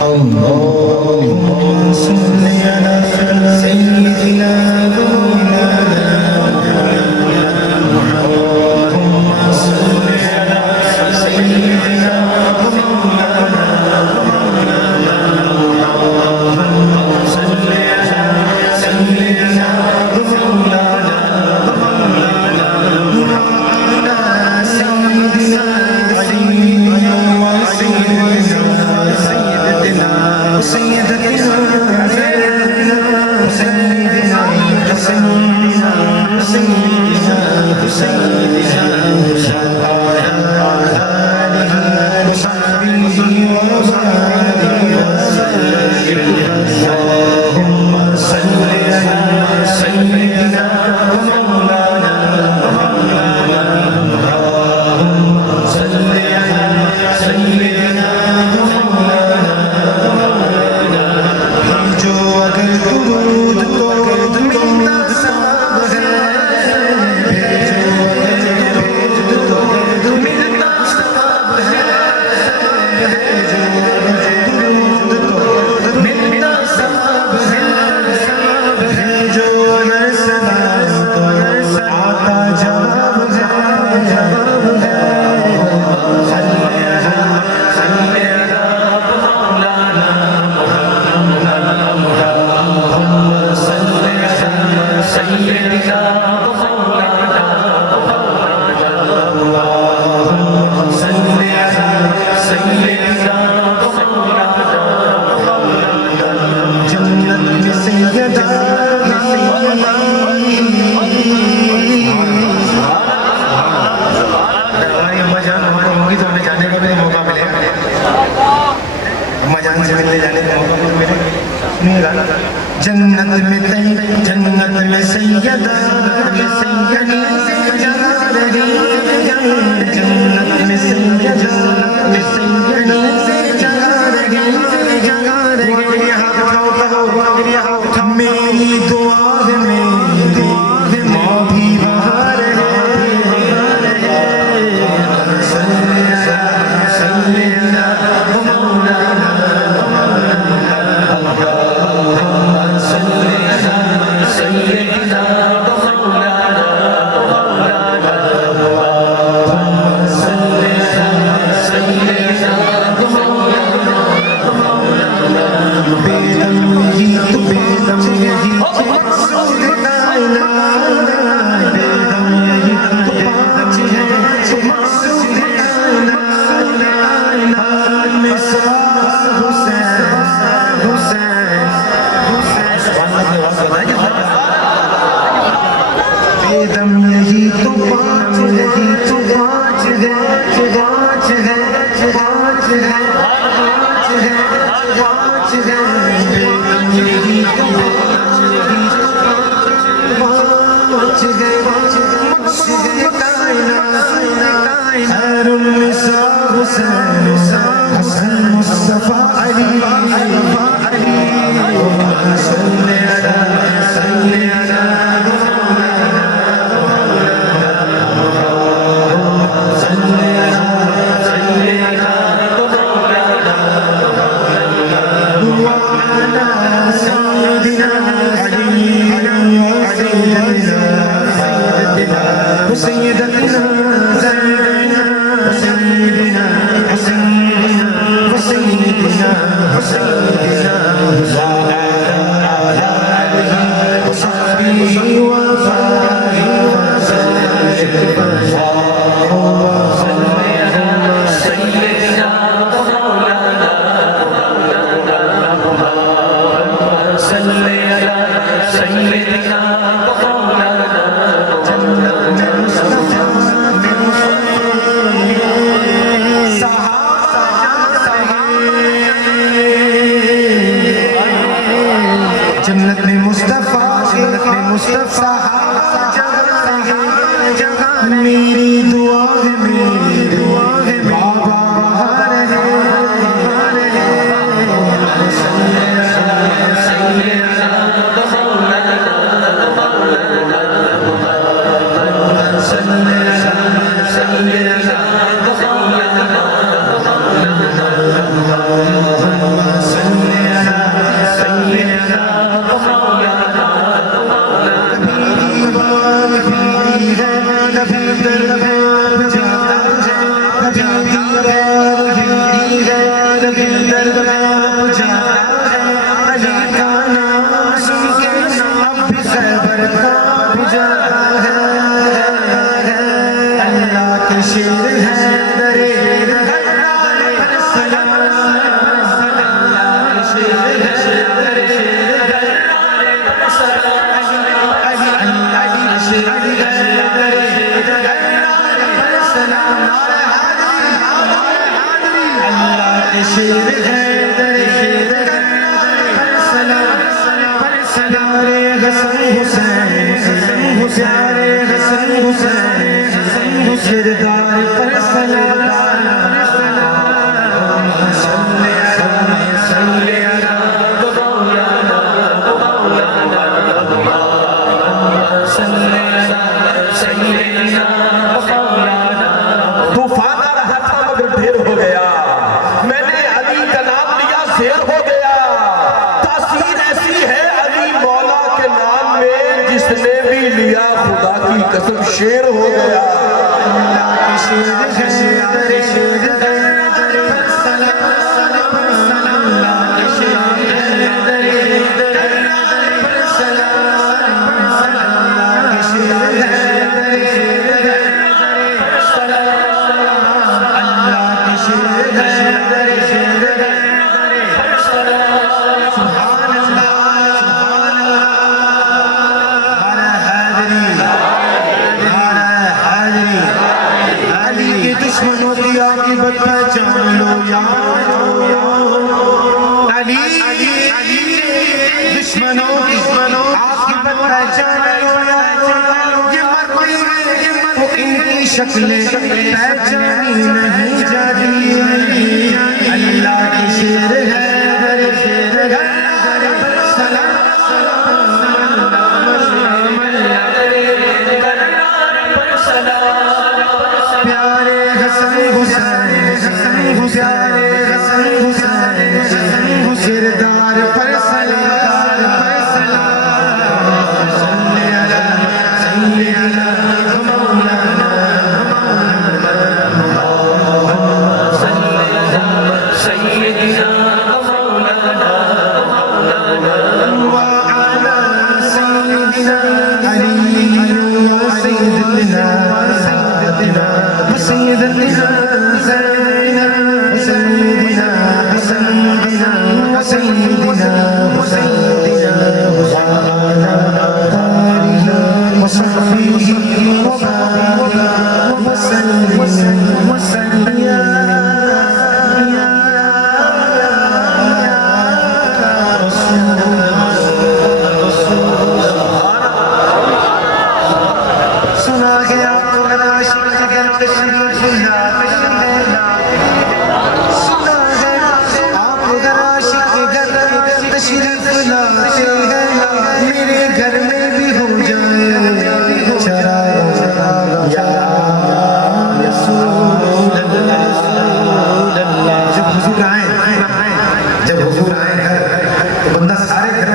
اللهم صل على سيدنا जन्नत में जन्नत में सैयदा सैयदी जगा रही जन्नत में सैयदा सैयदी जगा रही मेरी दुआ है मेरी माँ भी बाहर है سيدنا कांप जाता है, अली का नाम सुन के अब भी खैबर कांप जाता है। अल्लाह के शेर है दरे गद्दारे पर सलाम, अल्लाह के शेर है दरे गद्दारे पर सलाम, अली अली शेर है दरे गद्दारे पर सलाम। अल्लाह के शेर है दरे गद्दारे पर सलाम, पर सलाम रे हसन हुसैन, प्यारे हसन हुसैन, किरदार पर सलाम। तूफान आ रहा था मगर ढेर हो गया, मैंने अली का नाम लिया शेर हो गया। तासीर ऐसी है अली मौला के नाम में, जिसने भी लिया खुदा की कसम शेर हो गया। अल्लाह के शेर है दरे गद्दारे पर सलाम, अल्लाह के शेर है दरे गद्दारे पर सलाम, अल्लाह के शेर है दरे गद्दारे पर सलाम, अल्लाह के शेर है दरे गद्दारे पर सलाम। सुभान अल्लाह, सुभान अल्लाह। हाज़री अली के दुश्मनों की आक़िबत पहचान लो यार, अली दुश्मनों की आक़िबत पहचान लो यार। ये मर गए तो इनकी शक्लें पहचानी नहीं जाती। अल्लाह के शेर है दरे गद्दारे पर सलाम, प्यारे हसन हुसैन, प्यारे हसन हुसैन, किरदार पर सलाम, पर सलाम। सल्ले अला सय्यिदना मौलाना, व अला सय्यिदिना अली व सय्यिदना सय्यिदना सय्यिदना सय्यिदना सय्यिदना सय्यिदना सय्यिदना वाला आलिहि व सहबिहि व बारिक व सल्लिम व सल्लिम या सुना गया तो आशिक अगर तशरीफ ला, सुना गया आप अगर आशिक घर तशरीफ लाते हैं, मेरे घर में भी हो जाए चरागा या रसूल अल्लाह। जब हुजूर आए घर तो बंदा सारे घर